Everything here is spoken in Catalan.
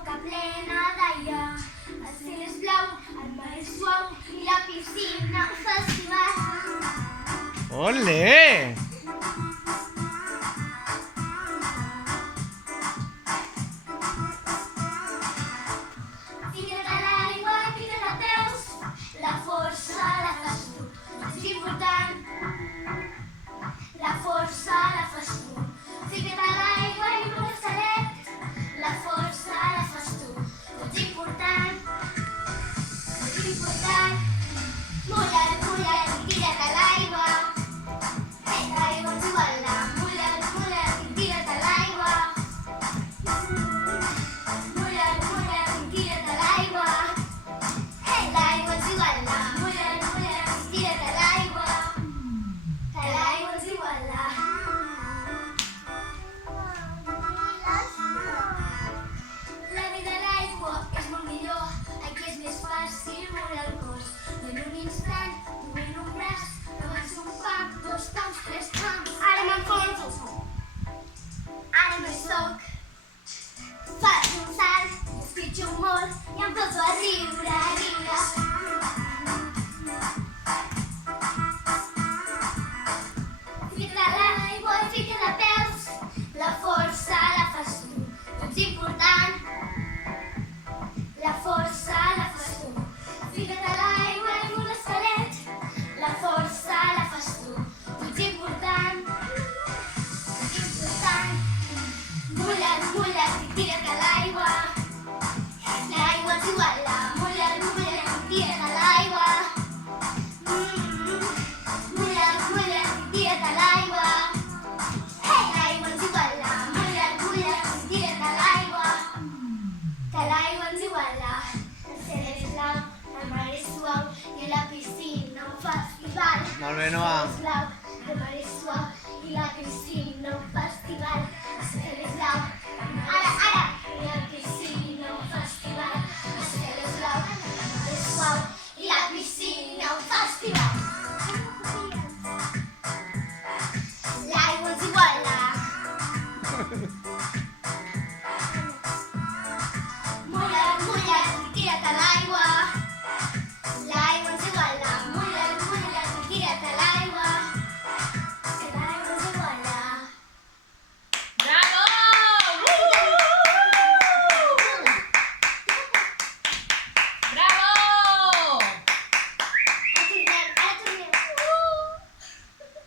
boca plena d'aire. El cel és blau, el mar és suau i la piscina un festival. Olé! Fica't a l'aigua, fica't a peus, la força la fas tu. És important, la força la fas tu. Fica't a l'aigua i un braçalet, la força la fas tu. És important, mulla't, mulla't i tira't a l'aigua. L'aigua ens iguala, mulla't, mulla't i tira't a l'aigua. Mulla't, mulla't i tira't a l'aigua. L'aigua ens iguala, mulla't, mulla't i tira't a l'aigua. Que l'aigua ens iguala. La vida a l'aigua és molt millor, aquí és més fàcil moure el cos. En un instant, movent un braç, avança un pam, dos pams, tres pams. Ara m'enfonso. Ara no hi soc. Faig un salt, esquitxo molt i em poso a riure, a riure. Fica't a l'aigua i fica't a peus, la força la fas tu. Ets important, la força la fas tu. Fica't a l'aigua i un esquelet, la força la fas tu. Ets important, mulla't, mulla't i tira't a l'aigua. L'aigua ens iguala, mulla't, mulla't i tira't a l'aigua. Mulla't, mulla't i tira't a l'aigua. L'aigua ens iguala, mulla't, mulla't i tira't a l'aigua. Que l'aigua ens iguala. El cel és blau, el mar és suau i a la piscina un festival. Molt bé, Noa. El cel és blau,